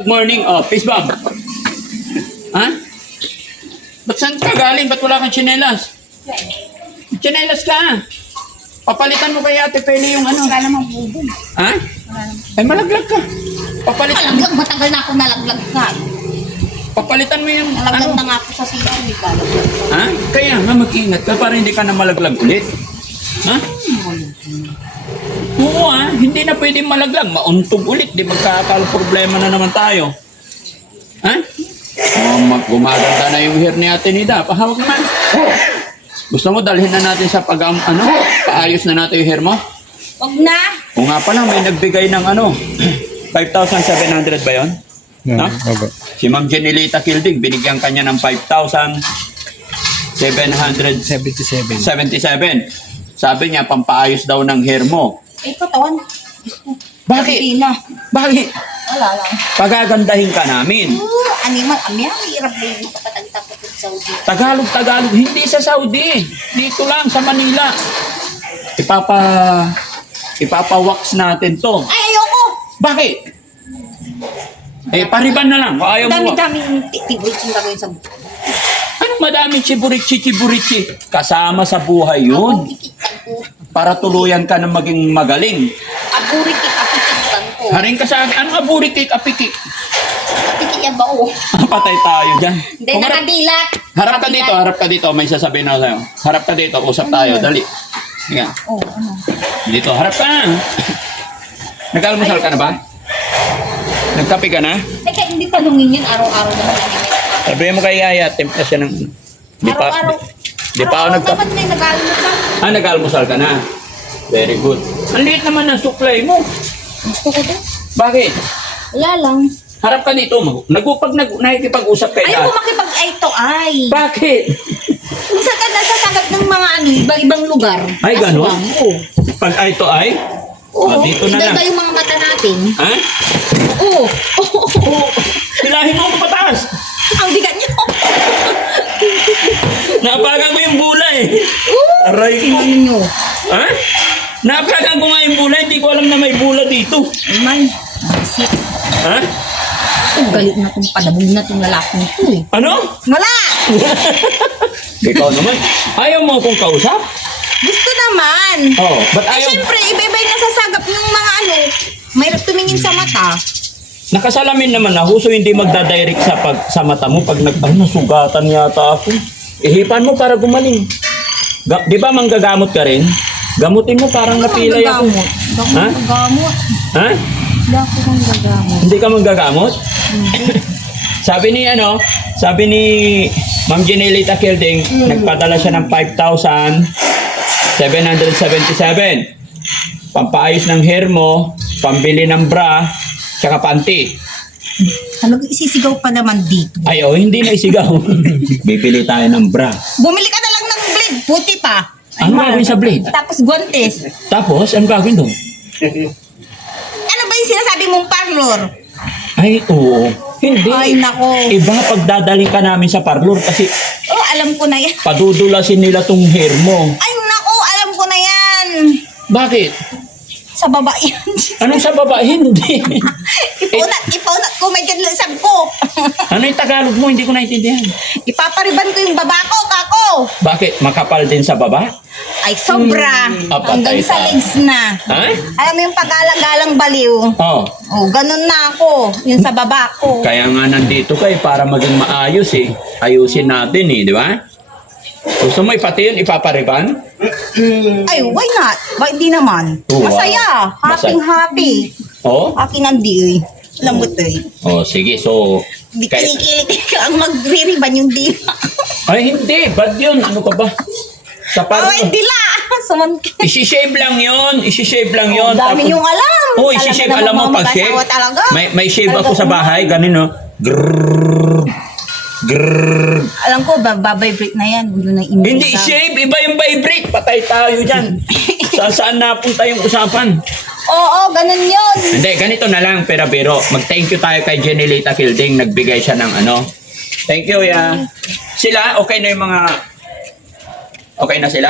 Good morning. Oh, face bomb. Ha? Ba't saan ka galing? Ba't wala kang tsinelas? Tsinelas ka. Papalitan mo kay Ate Peli yung ano. Wala namang bubog. Ha? Wala namang. Ay, malaglag ka. Papalitan mo. Malaglag, matagal na ako nalaglag ka. Papalitan mo yung Nalaglag ano. na nga ako sa sigaw, hindi ka nalaglag. Ha? Kaya nga mag-ingat ka para hindi ka na malaglag ulit. Ha? Oo hindi na pwedeng malaglag. Mauntog ulit. Di magkakal problema na naman tayo. Ha? Gumaganda na yung hair ni Ate Nida. Pahawak naman. Gusto mo dalhin na natin sa paayos na natin yung hair mo? Wag na. O nga pala, may nagbigay ng 5,700 ba yun? No? Opo. Si Ma'am Jenilita Kilding, binigyan kanya ng 5,777. 77. Sabi niya, pampaayos daw ng hair mo. Eh, katawan. Bakit? Hindi na. Bakit? Wala lang. Pagagandahin ka namin. Animal, hirap na yung kapatag-tapos sa Saudi. Tagalog. Hindi sa Saudi. Dito lang, sa Manila. Ipapa-wax natin to. Ay, ayoko! Bakit? Eh, pariban na lang. Kung ayaw mo. Dami-daming tibrit yung gagawin sa buhay. Anong madaming chiburichi? Kasama sa buhay yun. Para tuluyan ka na maging magaling. Aburikit, apikitan ko. Haring ka sa akin. Anong aburikik, apikik? Apikit yan ba o? Patay tayo dyan. Hindi, nakadilat. Harap ka dito. May sasabihin ako sa'yo. Harap ka dito. Usap tayo. Dali. Sige. Oh, ano? Dito. Harap ka. Nag-almusal ka na ba? Nagkape ka na? Teka, hindi tanungin yun. Araw-araw na namin. Sabihin mo kay Yaya. Templa siya ng... Di pa ako nagkape. Dapat may nag-almusal. Nag-almusal ka na. Very good. Ang liit naman ng supply mo. Gusto ko din. Bakit? Wala lang. Harap ka dito. Nakikipag-usap kay Ayaw ko Yaya. makipag-ay to ay. Bakit? Minsan ka nasasagat ng mga iba-ibang lugar. Ay, gano'n? Aswang, oo. Pag ay to ay? Oo, Dito na lang. iba yung mga mata natin. Ha? Oo. Hilahin mo ako pataas. Ang bigat niyo. Naapagan ko yung bula eh. Oo. Aray ko. Ano nyo? Ha? Naapagan ko nga yung bula. Hindi ko alam na may bula dito. Naman. Isip. Ha? Ang galit na itong padabog na itong lalaking ito eh. Ano? Wala! Ikaw naman. Ayaw mo akong kausap? Gusto naman. Oo. Ba't Eh, ayaw? syempre, iba-iba yung nasasagap ng mga mahirap tumingin sa mata. Nakasalamin naman na huso hindi magdadirect sa mata mo pag nasugatan yata ako. Ihipan mo para gumaling. Di ba manggagamot ka rin? Gamutin mo parang napilay ako. Ha? Gagamot. Ha? Hindi ako kang gagamot. Hindi ka manggagamot? Sabi ni Ma'am Jenilita Kilding, nagpadala siya ng 5,777. Pampaayos ng hair mo, pambili ng bra, tsaka panty. Ano, isisigaw pa naman dito. Ay, hindi na isigaw. Bibili tayo ng bra. Bumili ka na lang ng blade. Puti pa. Ano gagawin sa blade? Tapos guantes. Tapos, ano gagawin doon? Ano ba yung sinasabi mong parlor? Ay, oo. Hindi. Ay, nako. Iba pagdadali ka namin sa parlor kasi Oh, alam ko na yan. padudulasin nila tong hair mo. Ay, nako, alam ko na yan. Bakit? Sa baba yan. Anong sa baba? Hindi. Ipaunat ko, may ganlasab ko. Ano yung Tagalog mo? Hindi ko naintindihan. Ipapariban ko yung baba ko, kako. Bakit? Makapal din sa baba? Ay, sobra. Hanggang sa legs na. Ha? Alam mo yung pag-alang-galang baliw. Oo. Oh, ganun na ako. Yung sa baba ko. Kaya nga nandito kayo para maging maayos eh. Ayusin natin eh, di ba? Gusto mo ipati yun, ipapariban? Ay, why not? Ba, hindi naman. Oh, wow. Masaya. Happy. Oo? Akin ang di eh. Alam mo to eh. Oh, sige. So, Di kinikilig ka ang magre-riban yung dila. ay hindi. Bad yun. Ano ka ba? Sa parang... Ay, dila. Sumangkit. Isi-shave lang yun. Isi-shave lang yun. Dami yung alam. Oo, isi-shave. Talaga Alam mo, namang pag shave, mag-asawa talaga. may shave ako sa bahay. Ganun, no? Grrrr. Grrrr. Alam ko, babibrate na yan. Gulo na imita. Hindi shave. Iba yung vibrate. Patay tayo dyan. Saan napunta yung usapan? Oo, ganun yun. Hindi, ganito na lang, pero mag-thank you tayo kay Jenilita Kilding. Nagbigay siya ng ano. Thank you, ya. Sila, okay na yung mga... Okay na sila?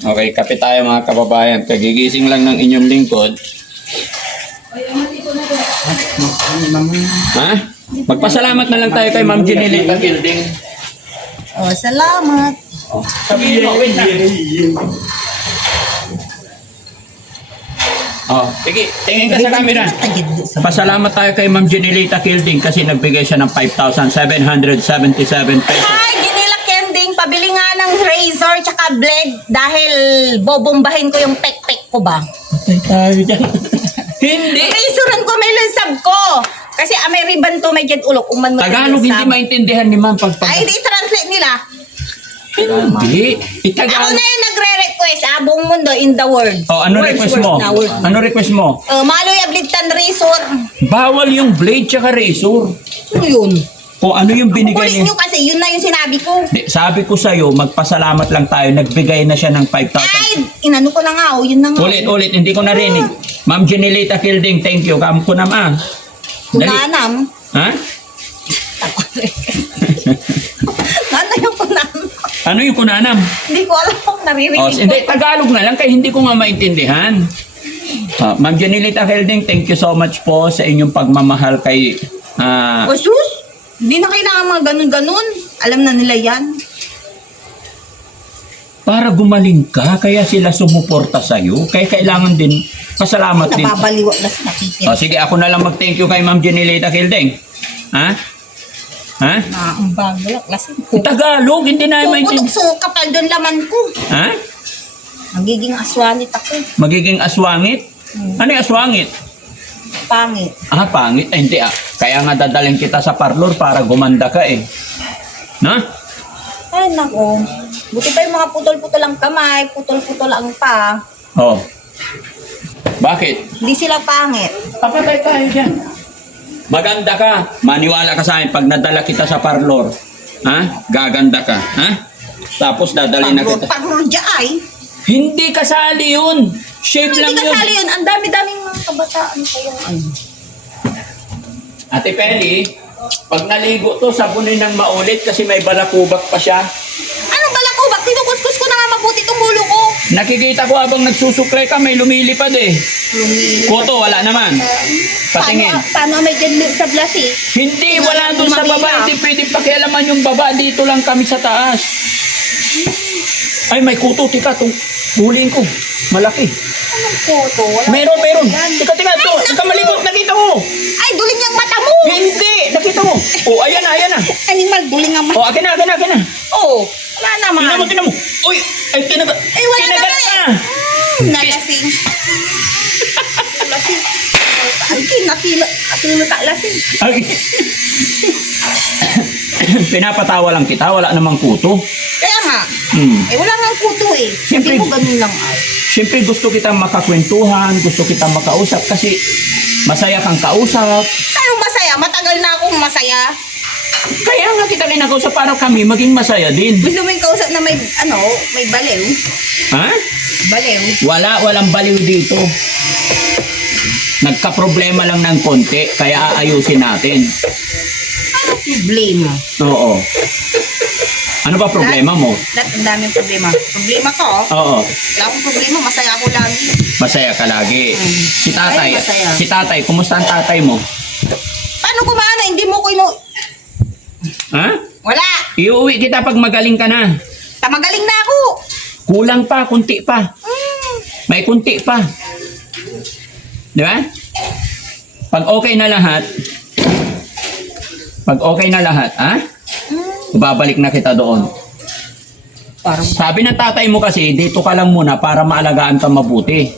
Okay, kape tayo mga kababayan. Kagigising lang ng inyong lingkod. Ha? Magpasalamat na lang tayo kay Ma'am Jenilita Gilding. Oh, salamat. Sabihin mo, wait lang. Oh, sige, tingin ka sa camera. Pasalamat tayo kay Ma'am Jenilita Gilding kasi nagbigay siya ng 5,777 pesos. Ay, Ginila Kending, pabili nga ng razor tsaka blade dahil bobombahin ko yung pek-pek ko ba? Patay tayo dyan. Hindi. Razoran ko, may lansab ko. Kasi may ribbon to, may jet ulo. Kung man mo Tagalog hindi maintindihan ni Ma'am pag Ay, di translate nila. Hindi. Ako Itagalog. na yung nagre-request, buong mundo in the world. Oh, ano Words, request words mo? na, words. Ano request mo? Maloy ablitan razor. Bawal yung blade tsaka razor. Ano yun? Kung ano yung binigay Ulit niya. nyo kasi, yun na yung sinabi ko. Di, sabi ko sa'yo, magpasalamat lang tayo. Nagbigay na siya ng 5,000. Ay, inano ko na nga, yun na nga. Ulit, hindi ko narinig. Ma'am Jenilita Gilding, thank you. Kam ko naman. Dali. Kunanam. Ha? Ano yung kunanam? Ano yung kunanam? Hindi ko alam kung naririnig Oh, ko. hindi, Tagalog na lang kaya hindi ko nga maintindihan. Ma'am Jenilita Gilding, thank you so much po sa inyong pagmamahal kay... O sus, hindi na kailangan mga ganun-ganun. Alam na nila yan. para gumaling ka, kaya sila sumuporta sa'yo. Kaya kailangan din, pasalamat din. Napapaliwa na sa nakikita. O, sige, ako na lang mag-thank you kay Ma'am Jenilita Gilding. Ha? Ha? Naambag, wala. Lasing ko. Tagalog, hindi na Puputok maintindihan. so kapal doon laman ko. Ha? Nagiging aswanit ako. Magiging aswangit? Ano yung aswangit? Pangit. Ah, pangit. Ay, hindi ah. Kaya nga dadaling kita sa parlor para gumanda ka eh. Na? Ay, nako. Buti pa yung mga putol-putol ang kamay, putol-putol ang pa. Oh. Bakit? Hindi sila pangit. Papatay tayo dyan. Maganda ka. Maniwala ka sa akin pag nadala kita sa parlor. Ha? Gaganda ka. Ha? Tapos dadalhin na kita. Parlor ay. Hindi kasali yun. Shape lang Hindi yun. kasali yun. Ang dami-daming mga kabataan pa yung ano. Ate Penny, pag naligo to, sabunin ng maulit kasi may balakubak pa siya. Ano bala ko? Bakit kinukuskus ko na nga mabuti itong ulo ko? Nakikita ko habang nagsusuklay ka, may lumilipad eh. Kuto, wala naman. Patingin. Paano may dyan sa blasi? Hindi, wala doon sa baba. Hindi pwede pakialaman yung baba. Dito lang kami sa taas. Ay, may kuto. Tika, huliin ko. Malaki. Anong photo? Wala. Meron. Yan. Tika, to. Tika, malikot. Nakita mo. Ay, duling ang mata mo! Hindi. Nakita mo. Oh, ayan na. Animal, duling ang mata. Oh, akin na. Oo. Wala naman. Tingnan mo. Uy, ay, kinagat. Ay, wala Kinagat naman ka. Nalasing. Lasing. Nakilo ka lasing. Ay. Pinapatawa lang kita. Wala namang kuto. Kaya nga. Wala nga kuto eh. Siyempre- Hindi mo ganun lang ay. Siyempre gusto kitang makakwentuhan, gusto kitang makausap kasi masaya kang kausap. Anong masaya? Matagal na akong masaya. Kaya nga kita kinakausap para kami maging masaya din. Gusto mo yung kausap na may, may baliw? Ha? Baliw? Walang baliw dito. Nagka-problema lang ng konti, kaya aayusin natin. Ano problema? Oo. Ano ba problema mo? Ang daming problema. Problema ko? Oo. Wala akong problema. Masaya ako lagi. Masaya ka lagi. Si tatay, Ay, masaya. si tatay, kumusta ang tatay mo? Paano kumana? Hindi mo ko Ha? Wala. Iuwi kita pag magaling ka na. Tamagaling na ako. Kulang pa, kunti pa. May kunti pa. Di ba? Pag okay na lahat, ha? Babalik na kita doon. Parang Sabi ng tatay mo kasi, dito ka lang muna para maalagaan ka mabuti.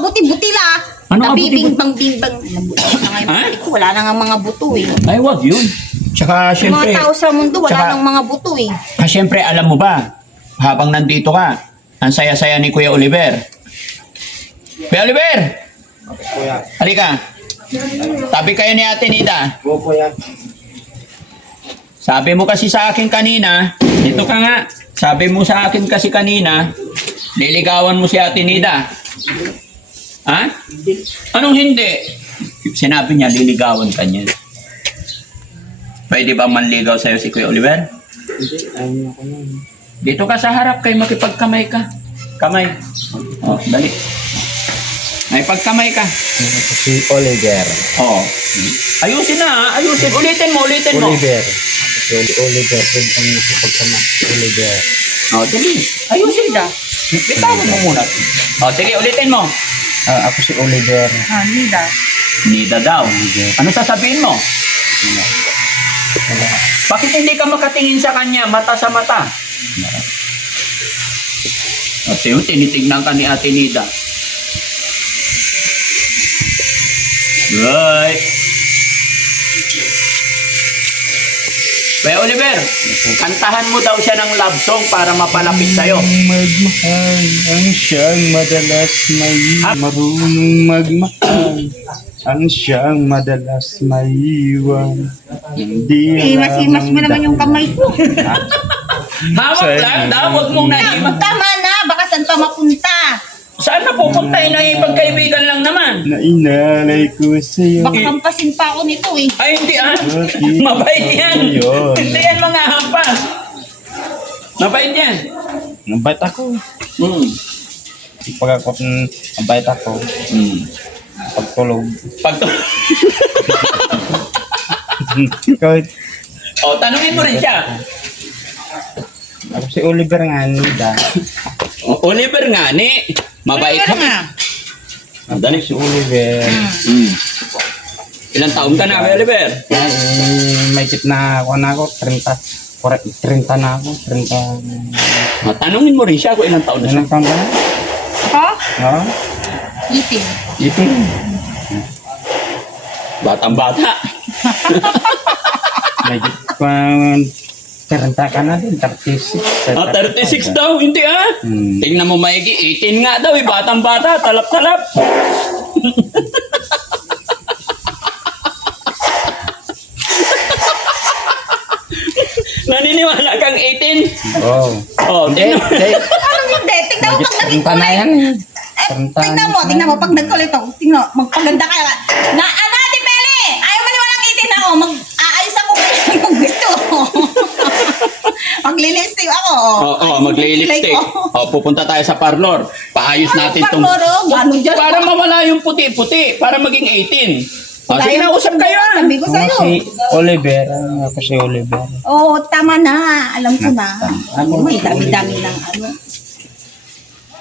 buti-buti la. Ano Nabibing-bang-bing-bang. Nabuti na nga yung Ha? buti ko. Wala na nga mga buto eh. Ay, wag yun. Tsaka, Yung syempre, mga tao sa mundo, wala Tsaka- nang mga buto eh. syempre, alam mo ba, habang nandito ka, ang saya-saya ni Kuya Oliver. Kuya Oliver! Halika. Tabi kayo ni Ate Nida. Sabi mo kasi sa akin kanina, dito ka nga, sabi mo sa akin kasi kanina, liligawan mo si Ate Nida. Ha? Anong hindi? Sinabi niya, liligawan ka niya. Pwede ba manligaw sa'yo si Kuya Oliver? Hindi, ayaw ko na. Dito ka sa harap kay makipagkamay ka. Kamay. Oh, dali. May pagkamay ka. Ako si Oliver. Oo. Ayusin na ha. Ayusin. Ulitin mo. Oliver. Ako si Oliver. Doon kami nakapagkama. Oliver. Oh, dali. Ayusin ka. Bitawan mo muna. Oh, sige, ulitin mo. Ako si Oliver. Nida. Nida daw. Ano sasabihin mo? Wala. Bakit hindi ka makatingin sa kanya? Mata sa mata. At yun, tinitignan ka ni Ate Nida. Right. Kuya Oliver, kantahan mo daw siya ng love song para mapalapit sa'yo. Magmahal ang siyang madalas may marunong magmahal ang siyang madalas maiwan. Hindi Imas-imas mo naman yung kamay ko. Hawak lang daw, huwag mong nahimas. Tama na, baka saan pa mapunta. Saan na pupunta? Pagkaibigan lang naman. Nainalay ko sa'yo. Baka kampasin pa ako nito eh. Ay, hindi ah. Bakit? Mabait yan. Ayun. Hindi yan mga hampas. Mabait yan. Nabait ako. Hmm. Pag ako nabait ako, Hmm. pagtulog. Kahit O, tanungin mo rin siya. ako si Oliver nga, Nida. Oliver nga, ni. Mabait Pero ka. nga. Dali. Si Oliver. Hmm. Ilang taon ka na, Kuya Oliver? May tip na ako, 30 na ako, 30. Tanungin mo rin siya kung ilang taon na siya. Ilang taon ka na? Ako? Oo. Itim. Ipin. Batang-bata. May tip pa, 30 ka na din, 36. 36 daw, hindi ah. Hmm. Tingnan mo maigi, 18 nga daw, batang-bata, talap-talap. Naniniwala kang 18? Oo. Oh, Hindi, tingnan mo. hindi. Ano hindi? Tingnan mo pag naging 30 na kulay. yan. Tingnan mo pag nagkulit ako. Tingnan, magpaganda ka. Ate Pele! Ayaw mo niwalang itin ako. Mag-aayos ako kayo kung gusto. Maglilipstick ako. Oo, magli-lipstick. Oh, pupunta tayo sa parlor. Paayos natin tong... Ano dyan? Para mawala yung puti-puti, para maging 18. Oh, sige na, usap kayo ah. Sabi ko Ako sa'yo. si Oliver. Ako si Oliver. Oo, tama na. Alam ko na. Ano? May dami-dami ng ano.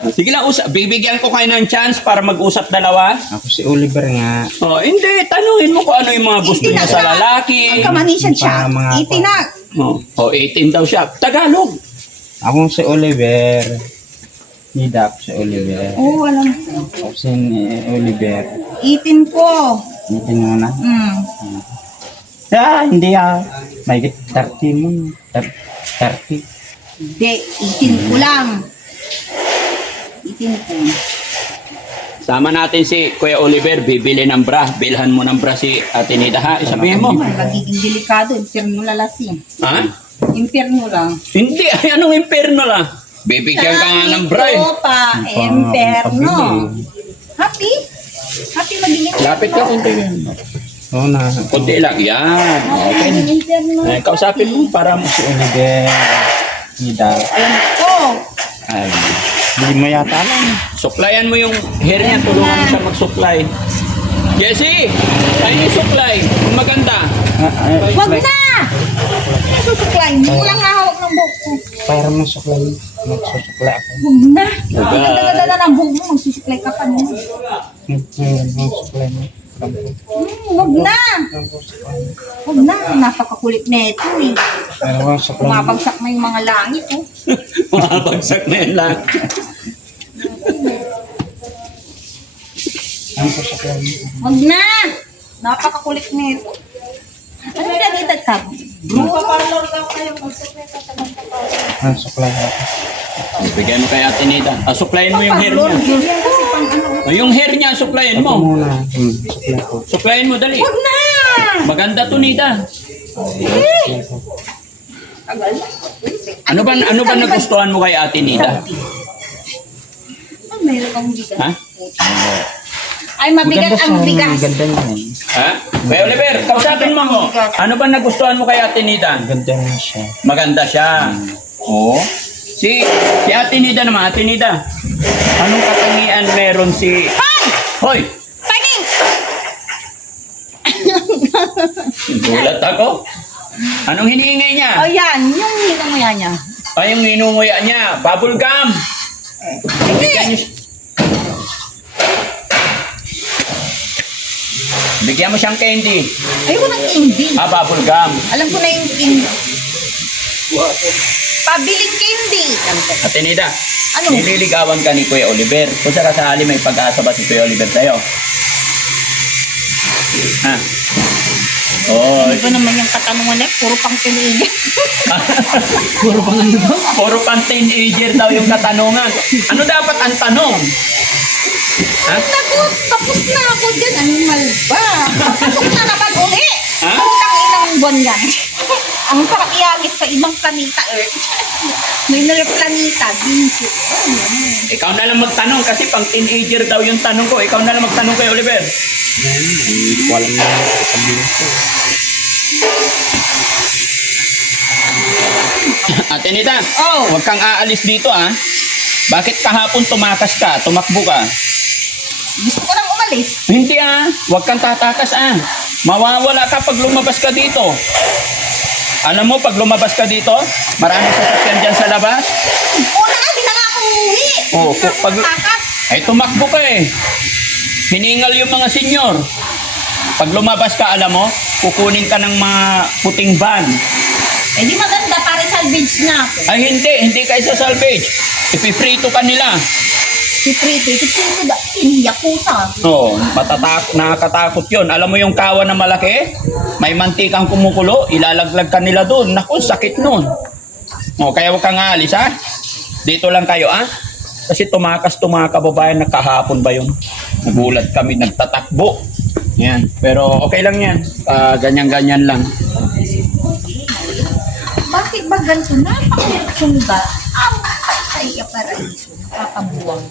Sige lang, usap. Bibigyan ko kayo ng chance para mag-usap dalawa. Ako si Oliver nga. Oh, hindi. Tanungin mo kung ano yung mga gusto niya sa lalaki. Magkamanisan siya. Para mga- Itinag. Oh, 18 daw siya. Tagalog. Ako si Oliver. Nida ako si Oliver. Oo, alam ko. Ako si Oliver. Itin ko. Itin mo na. Hindi May 30 mo. 30. Hindi, itin ko lang. Itin ko. Sama natin si Kuya Oliver, bibili ng bra. Bilhan mo ng bra si Ate Nida ha. Isabihin mo. Magiging delikado. Impyerno lalasing. Ha? Impyerno lang. Hindi. Ay, anong imperno lang? Bibigyan ka nga ng bra eh. Ito pa, impyerno. Happy? Happy magiging Lapit ka kunti. Oo na. Kunti lang. Yan. Okay. magiging impyerno. Eh, kausapin mo para Si Oliver. Nida. Alam ko. Ay. Hindi mo yata alam. suklayan mo yung hair niya. Tulungan mo siya mag-supply. Jessie! Ayun yung supply. Kung maganda. Wag na! Susuklay. Hindi ko lang hahawak ng buhok ko. Para mo suklay. Magsusuklay ako. Wag na. Wag. Ang ganda-ganda ng buhok mo. Magsusuklay ka pa niya. Magsuklay mo. Wag na. Wag na. Napakakulit na ito eh. Pero mo suklay mo. Mabagsak na yung mga langit oh. Mabagsak na yan lang. Ang suklay mo. Wag na. Napakakulit na ito. Ano pinag-edad ka? Ang suklay ako. Bigyan mo kay Ate Nida. Supplyin mo yung hair niya. Kasi pang ano. Yung hair niya, supplyin Ako mo. muna. Suklay ko. Supplyin mo, dali. Wag na. Maganda to, Nida. Suklay ko. Ano ba nagustuhan mo kay Ate Nida? Ay, meron kang bigas. Ha? Ay, mabigat ang bigas. Ganda niya. Ha? Kuya Oliver, kausapin mo mo. Ano ba nagustuhan mo kay Ate Nida? Ganda niya siya. Maganda siya. Oo. Si Ate Nida naman, Ate Nida. Anong katangian meron si... Ay! Hoy! Paging! Gulat ako. Anong hinihingi niya? O yan, yung hinunguya niya. Ay, yung hinunguya niya. Bubble gum. Bigyan niyo. Bigyan mo siyang candy. Ayoko ng candy. Bubble gum. Alam ko na yung candy. Pabiling candy. Ate Nida, Ano? nililigawan ka ni Kuya Oliver. Kung sakasali may pag-asa ba si Kuya Oliver sa'yo? Ha? Oh, Ano ba naman yung katanungan eh? Puro pang pinigil. puro pang ano daw? Puro pang teenager daw yung katanungan. Ano dapat ang tanong? Ha? Naku, tapos na ako dyan. Animal ba? Papasok na naman uli. Ha? Putang inang buwan yan. Ang sarap iagis sa ibang planeta, Earth. May nila planeta, Vincent. Ikaw na lang magtanong kasi pang teenager daw yung tanong ko. Ikaw na lang magtanong kay Oliver. Hindi ko alam na sabihin ko. Ate Nida, Oh. huwag kang aalis dito ah. Bakit kahapon tumakas ka, tumakbo ka? Gusto ko nang umalis. Hindi ah, huwag kang tatakas ah. Mawawala ka pag lumabas ka dito. Alam mo, pag lumabas ka dito, maraming sasakyan dyan sa labas. Una nga, di na nga ako uuwi. Oo, Di na ako pag- matakas. Ay, tumakbo ka eh. Hiningal yung mga senyor. Pag lumabas ka, alam mo, kukunin ka ng mga puting van. Eh di maganda, para salvage na ako. Ay, hindi ka isa salvage. Ipiprito ka nila. Si Prito ba? Yakuza. Oo, nakakatakot yun. Alam mo yung kawa na malaki? May mantikang kumukulo, ilalaglag ka nila doon. Naku, sakit nun. O, kaya huwag kang aalis, ha? Dito lang kayo, ha? Kasi tumakas mga kababayan, nakahapon ba yun? Nagulat kami, nagtatakbo. Yan. Pero okay lang yan. Ganyan-ganyan lang. Bakit ba ganito? Napakirtsong ba? Ang patay ka para ito. Nakakabuwang.